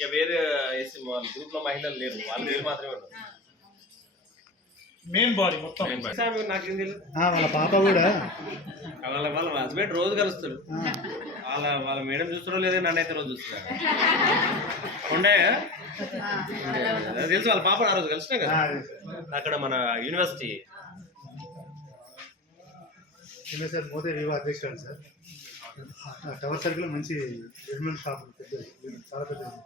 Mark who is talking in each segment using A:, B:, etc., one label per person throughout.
A: ఇక వేరే గ్రూప్లో మహిళలు లేరు. వాళ్ళు వీళ్ళు మాత్రమే ఉన్నారు.
B: మెయిన్ బాడీ మొత్తం.
A: నాకేం
C: వాళ్ళ పాప కూడా.
A: వాళ్ళ వాళ్ళ హస్బెండ్ రోజు కలుస్తారు. వాళ్ళ వాళ్ళ మేడం చూస్తారో లేదో నన్ను అయితే రోజు చూస్తున్నారు ఉండే తెలుసు వాళ్ళ పాప ఆ రోజు కలిసినా కదా. అక్కడ మన యూనివర్సిటీ
C: సార్ మోదీ వివో అధ్యక్షుడు సార్. టవర్ సర్కిల్ మంచి రెడీమేడ్ షాప్ పెద్దది. చాలా పెద్దది.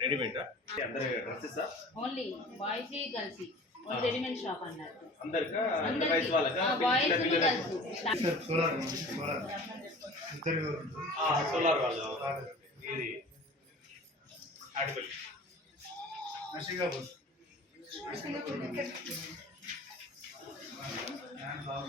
A: రెడీమేడ్ అందరు డ్రెస్సెస్
D: ఓన్లీ బాయ్స్ కలిసి. ఓన్లీ రెడీమేడ్ షాప్ అన్నారు.
A: అందరికా? అందరి
D: అందరికీ.
A: వయసు వాళ్ళకా?
D: ఆ,
A: చిన్న
D: బాయ్స్
A: పిల్లలకి
D: కలిసి.
C: Sir solar solar. ఇద్దరు
A: సోలార్ వాళ్ళు. ఇది ఆడిపల్లి
C: నషికాపూర్
D: రండి సార్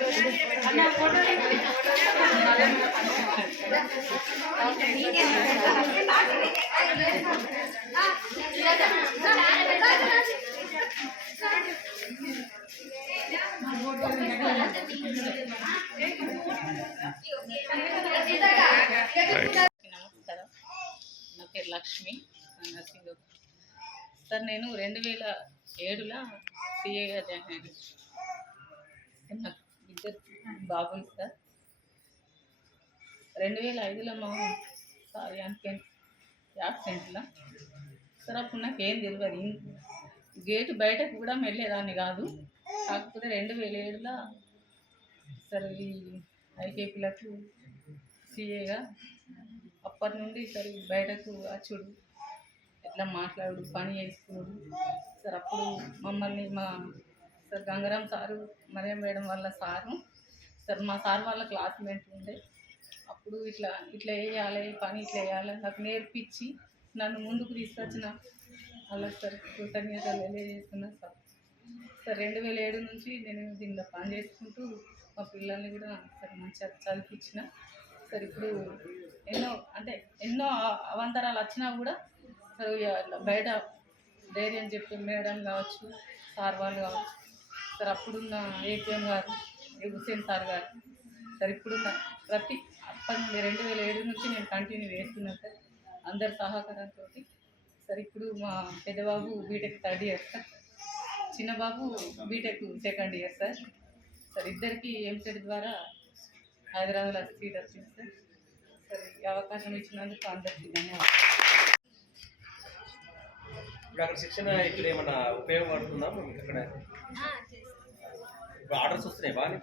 D: నమస్కారం. నా పేరు లక్ష్మి. నర్సింగ్ సార్ నేను రెండు వేల ఏడులో సిఏగా జాయిన్ అయ్యాను నాకు ఇద్దరు బాబులు సార్? రెండు వేల ఐదులో మా సార్ యాన్కెంట్ యాక్సిడెంట్లో. సార్ అప్పుడు నాకు ఏం తెలియదు గేటు బయటకు కూడా వెళ్ళేదాన్ని కాదు. కాకపోతే రెండు వేల ఏడులో సార్ ఈ ఐకేపీలకు సీఏగా అప్పటి నుండి సరే బయటకు అచ్చుడు ఎట్లా మాట్లాడు పని చేసుకున్నాడు. సార్ అప్పుడు మమ్మల్ని మా sir Gangaram sir Mariam madam వాళ్ళ సారు సార్ మా సార్ వాళ్ళ క్లాస్మేట్ ఉండే. అప్పుడు ఇట్లా ఇట్లా వేయాలి పని ఇట్లా వేయాలి నాకు నేర్పించి నన్ను ముందుకు తీసుకొచ్చిన అలా సార్ కృతజ్ఞతలు తెలియజేస్తున్నా సార్. సార్ రెండు వేల ఏడు నుంచి నేను దీనిలో పని చేసుకుంటూ మా పిల్లల్ని కూడా సార్ మంచిగా చదివించిన. సార్ ఇప్పుడు ఎన్నో అంటే ఎన్నో అవాంతరాలు వచ్చినా కూడా సార్ బయట ధైర్యం చెప్పి మేడం కావచ్చు సార్ వాళ్ళు కావచ్చు సార్ అప్పుడున్న ఏపీఎం గారు హుసేన్ సార్ గారు సార్ ఇప్పుడున్న ప్రతి అప్పటి నుండి రెండు వేల ఏడు నుంచి నేను కంటిన్యూ చేస్తున్నాను సార్. అందరి సహకారంతో సార్ ఇప్పుడు మా పెద్దబాబు B Tech third year sir. చిన్న బాబు B Tech second year sir. Sir ఇద్దరికి ఎంసెట్ ద్వారా హైదరాబాద్లో సీట్ వచ్చింది సార్. సరే ఈ అవకాశం ఇచ్చినందుకు అందరికీ ధన్యవాదాలు.
A: ఇప్పుడు అక్కడ శిక్షణ ఇక్కడ ఏమన్నా ఉపయోగపడుతుందా? మీకు అక్కడ ఇప్పుడు ఆర్డర్స్ వస్తున్నాయి బాగా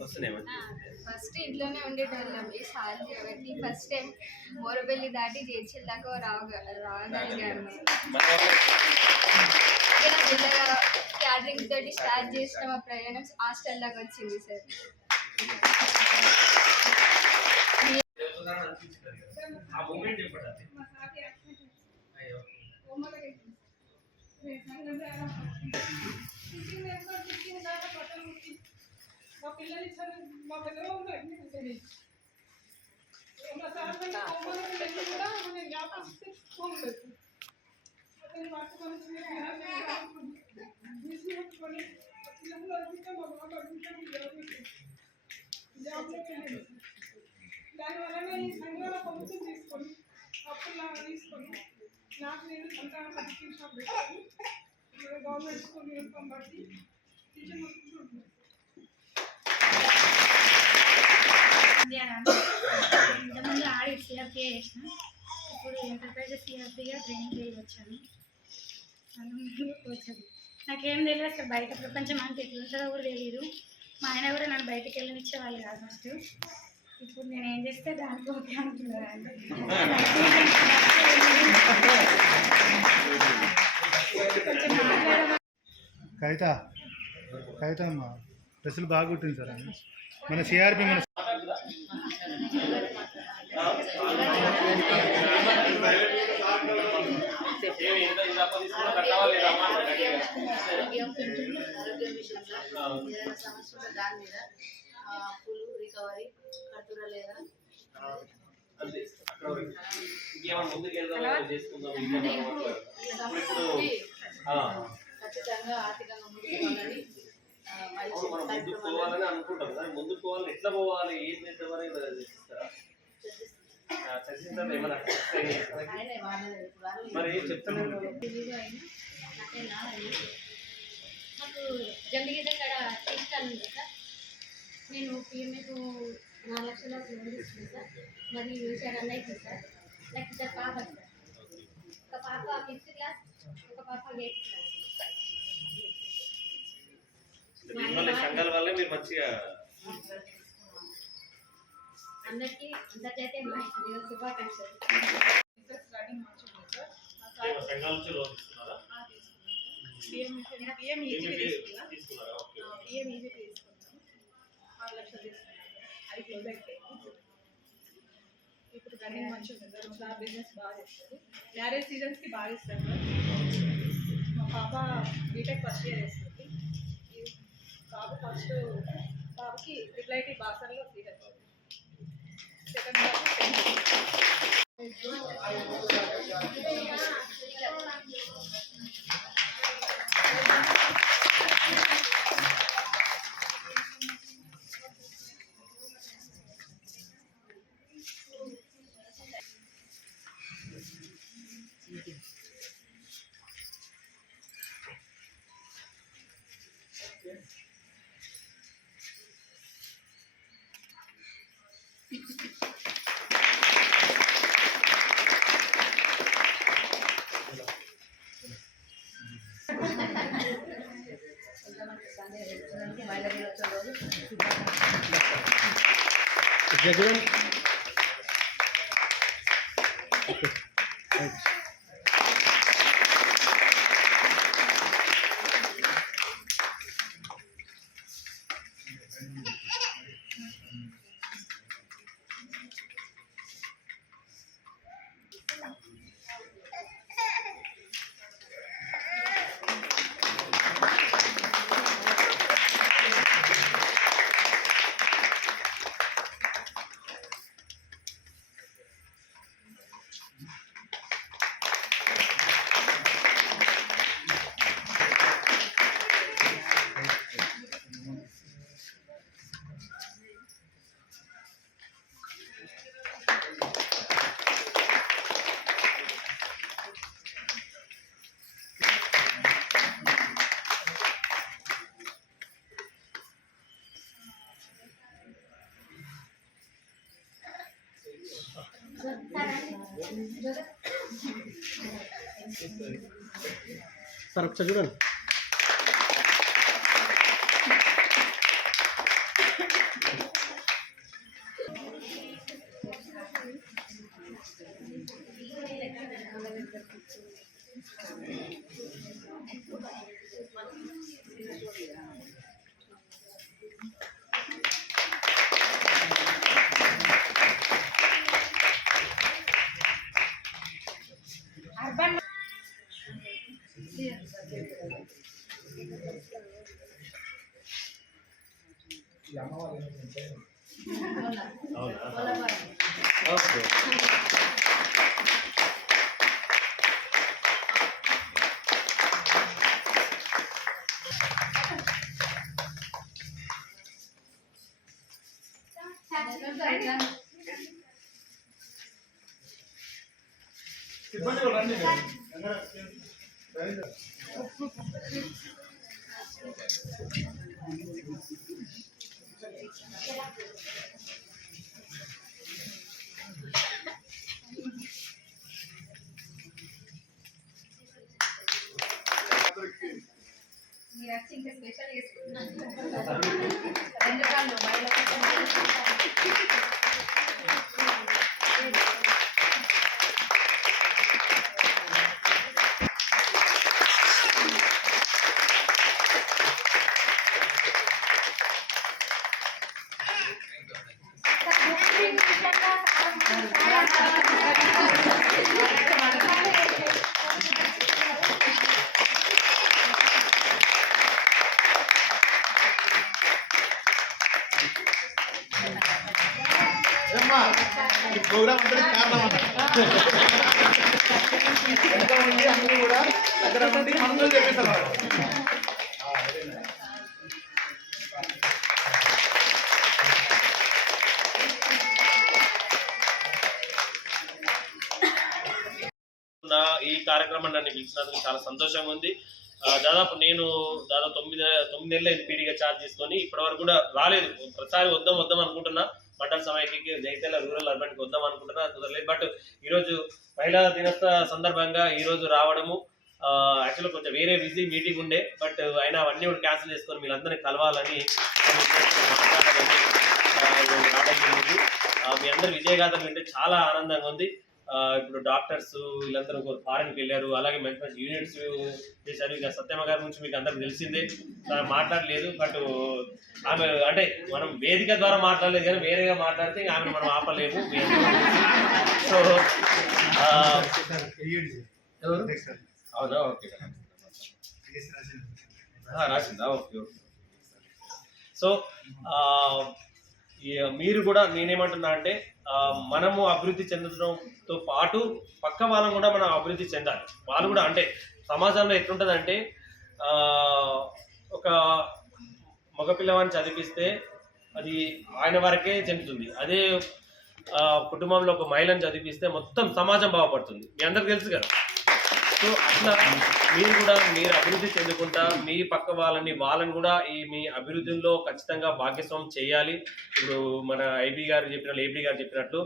A: వస్తున్నాయి.
B: ఫస్ట్ ఇంట్లోనే ఉండేటోళ్ళం ఈ సార్ కాబట్టి ఫస్ట్ టైం మోరబెల్లి దాటి జేర్చిల్ దాకా రావగ రాగలిగాను
A: మన వాళ్ళు
B: ఇలా మెల్లగా క్యాటరింగ్ తోటి స్టార్ట్ చేసిన మా ప్రయాణం హాస్టల్ దాకా వచ్చింది సార్
A: చెప్తున్నారని అనిపించింది కదా. ఆ మూమెంట్ చెప్పండి అది. అయ్యో
E: మా పిల్లలు ఇచ్చారు మా పిల్లలు ఉన్నారు మా సార్ వాళ్ళ పిల్లలు కూడా మనం జ్ఞాపకం తెచ్చుకోలేదు అతను పట్టుకొని తీసుకొని పిల్లలు అడిగితే మా బాబు అడిగితే జాబ్లో వెళ్ళింది దానివల్ల ఈ సంఘాల ప్రభుత్వం తీసుకొని అప్పులా తీసుకొని నాకు నేను సంతానం సర్టిఫికేట్ షాప్ పెట్టుకొని గవర్నమెంట్ స్కూల్ యూనిఫామ్ బట్టి టీచర్ ఉంటున్నాను
F: ఇంతకుముందు ఆడి సిఆర్పీఏ చేసిన ఇప్పుడు ఎంటర్ప్రైజెస్ సిఆర్పిగా ట్రైనింగ్ వెళ్ళి వచ్చాను అందుకు నాకేం తెలియదు అసలు బయట ప్రపంచం అంటే ఎట్లుంటుందో కూడా తెలియదు మా ఆయన కూడా నన్ను బయటకు వెళ్ళనిచ్చేవాళ్ళు కాదు ఫస్ట్ ఇప్పుడు నేను ఏం చేస్తే దానికి ఓకే అంటున్నారు కొంచెం
C: కవిత కవిత అమ్మ డ్రెస్సులు బాగా కుట్టింది సార్ మన సిఆర్పి మన
G: ఏదైనా సమస్య ఉంటే దాని మీద అప్పులు రికవరీ కట్టురా లేదా ఖచ్చితంగా ఆర్థికంగా ముందుకు పోవాలని
A: ముందుకు పోవాలని అనుకుంటాం ముందుకు పోవాలని ఎట్లా పోవాలి ఏం చేద్దామని చర్చిస్తారా ఆ, మరి
F: నాకు జంబిగిద్ద కాడ తీసుకెళ్ళి సార్ నేను పిఎంఏకు నాలుగు లక్షల లోన్ తీసుకున్నాను సార్ మరి వ్యవసాయ అన్నయ్యకి సార్ నాకు ఇద్దరు పాప సార్ ఒక పాప ఫిఫ్త్ క్లాస్ ఒక పాప ఎయిత్ క్లాస్
A: సంఘాల వల్ల మీరు మంచిగా
F: అందరికీ అందరికైతే మా శుభాకాంక్షలు
E: స్టార్టింగ్ మంచిగా ఉంది సార్
A: ఏమో సంఘాల నుంచి లోన్ ఇస్తున్నారా
E: పిఎం పిఎం ఈజీ
A: ఏమి
E: తీసుకున్నా
A: తీసుకున్నారా ఓకే
E: పిఎం ఈజీ తీసుకున్నాను ఆరు లక్షలు తీసుకున్నాను అది క్లోజ్ అయిపోయింది ఇప్పుడు రన్నింగ్ మంచిగా ఉంది సార్ సార్ బిజినెస్ బాగా చేస్తారు మ్యారేజ్ సీజన్స్కి బాగా ఇస్తారు సార్ మా పాప బీటెక్ ఫస్ట్ ఇయర్ వేస్తుంది ఈ బాబు ఫస్ట్ బాబుకి ట్రిపుల్ ఐటీ బాసర్లో సీట్ అవుతుంది సెకండ్ బాబు
C: Sehr
H: gut. सर अच्छा
A: ఓకే
C: సిబ్బంది కూడా రండి అందరూ
B: ఇంకా స్పెషల్ చేసుకుంటున్నాను. రెండు కాళ్ళు
C: ప్రోగ్రామ్ అందరికి కారణం అన్న. ఉండి అందరూ కూడా దగ్గర ఉండి మనతో చెప్పేస్తారు
I: ఈ కార్యక్రమం నన్ను పిలిచినందుకు చాలా సంతోషంగా ఉంది. దాదాపు నేను దాదాపు తొమ్మిది తొమ్మిది నెలలు ఎన్పీడీగా ఛార్జ్ తీసుకొని ఇప్పటివరకు కూడా రాలేదు. ప్రతిసారి వద్దాం వద్దాం అనుకుంటున్నా. మండల సమైక్యకి జైతేల రూరల్ అర్బన్కి వద్దాం అనుకుంటున్నా కుదరలేదు బట్ ఈరోజు మహిళా దినోత్సవ సందర్భంగా ఈరోజు రావడము యాక్చువల్గా కొంచెం వేరే బిజీ మీటింగ్ ఉండే బట్ అయినా అవన్నీ కూడా క్యాన్సిల్ చేసుకొని మీరందరినీ కలవాలని మీ అందరి విజయగాథలు వింటే చాలా ఆనందంగా ఉంది. ఇప్పుడు డాక్టర్స్ వీళ్ళందరూ ఫారెన్కి వెళ్ళారు. అలాగే మంచి మంచి యూనిట్స్ చేశారు. ఇక సత్యమ్మ గారి గురించి మీకు అందరికి తెలిసిందే. మాట్లాడలేదు. బట్ ఆమె అంటే మనం వేదిక ద్వారా మాట్లాడలేదు కానీ వేరేగా మాట్లాడితే ఆమె ఆమెను మనం ఆపలేము. సో
A: అవునా? ఓకే.
C: రాసిందా?
A: Okay okay. సో మీరు కూడా నేనేమంటున్నా అంటే మనము అభివృద్ధి చెందడంతో పాటు పక్క వాళ్ళని కూడా మనం అభివృద్ధి చెందాలి. వాళ్ళు కూడా అంటే సమాజంలో ఎట్లుంటుందంటే ఒక మగపిల్లవాడిని చదివిస్తే అది ఆయన వరకే చెందుతుంది. అదే కుటుంబంలో ఒక మహిళను చదివిస్తే మొత్తం సమాజం బాగుపడుతుంది. మీ అందరికి తెలుసు కదా. సో అట్లా మీరు కూడా మీరు అభివృద్ధి చెందుకుంటా మీ పక్క వాళ్ళని వాళ్ళని కూడా ఈ మీ అభివృద్ధిలో ఖచ్చితంగా భాగ్యస్వామ్యం చేయాలి. ఇప్పుడు మన ఐబీ గారు చెప్పినట్లు ఏబీ గారు చెప్పినట్లు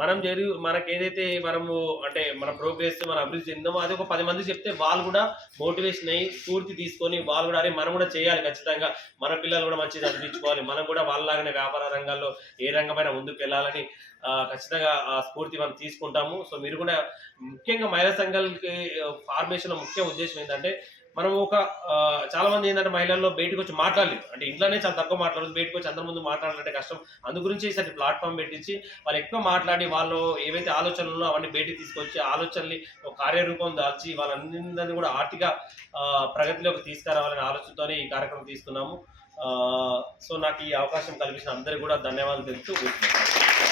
A: మనం జరిగి మనకి ఏదైతే మనము అంటే మన ప్రోగ్రెస్ మన అభివృద్ధి చెందామో అది ఒక పది మంది చెప్తే వాళ్ళు కూడా మోటివేషన్ అయ్యి స్ఫూర్తి తీసుకొని వాళ్ళు కూడా అరే మనం కూడా చేయాలి ఖచ్చితంగా. మన పిల్లలు కూడా మంచిగా చదివించుకోవాలి. మనం కూడా వాళ్ళలాగానే వ్యాపార రంగాల్లో ఏ రంగమైనా ముందుకు వెళ్ళాలని ఖచ్చితంగా ఆ స్ఫూర్తి మనం తీసుకుంటాము. సో మీరు కూడా ముఖ్యంగా మహిళా సంఘాలకి ఫార్మేషన్లో ముఖ్య ఉద్దేశం ఏంటంటే మనం ఒక చాలా మంది ఏంటంటే మహిళల్లో బయటకు వచ్చి మాట్లాడలేదు. అంటే ఇంట్లోనే చాలా తక్కువ మాట్లాడదు బయటకు వచ్చి అందరి ముందు మాట్లాడాలంటే కష్టం. అందు గురించి ఈసారి ప్లాట్ఫామ్ పెట్టించి వాళ్ళు ఎక్కువ మాట్లాడి వాళ్ళు ఏవైతే ఆలోచనలు ఉన్నాయో అవన్నీ బయటికి తీసుకొచ్చి ఆలోచనల్ని ఒక కార్యరూపం దాల్చి వాళ్ళందరినీ కూడా ఆర్థిక ప్రగతిలోకి తీసుకురావాలనే ఆలోచనతోనే ఈ కార్యక్రమం తీసుకున్నాము. సో నాకు ఈ అవకాశం కల్పించిన అందరికీ కూడా ధన్యవాదాలు తెలుపుతూ కూర్చున్నాను.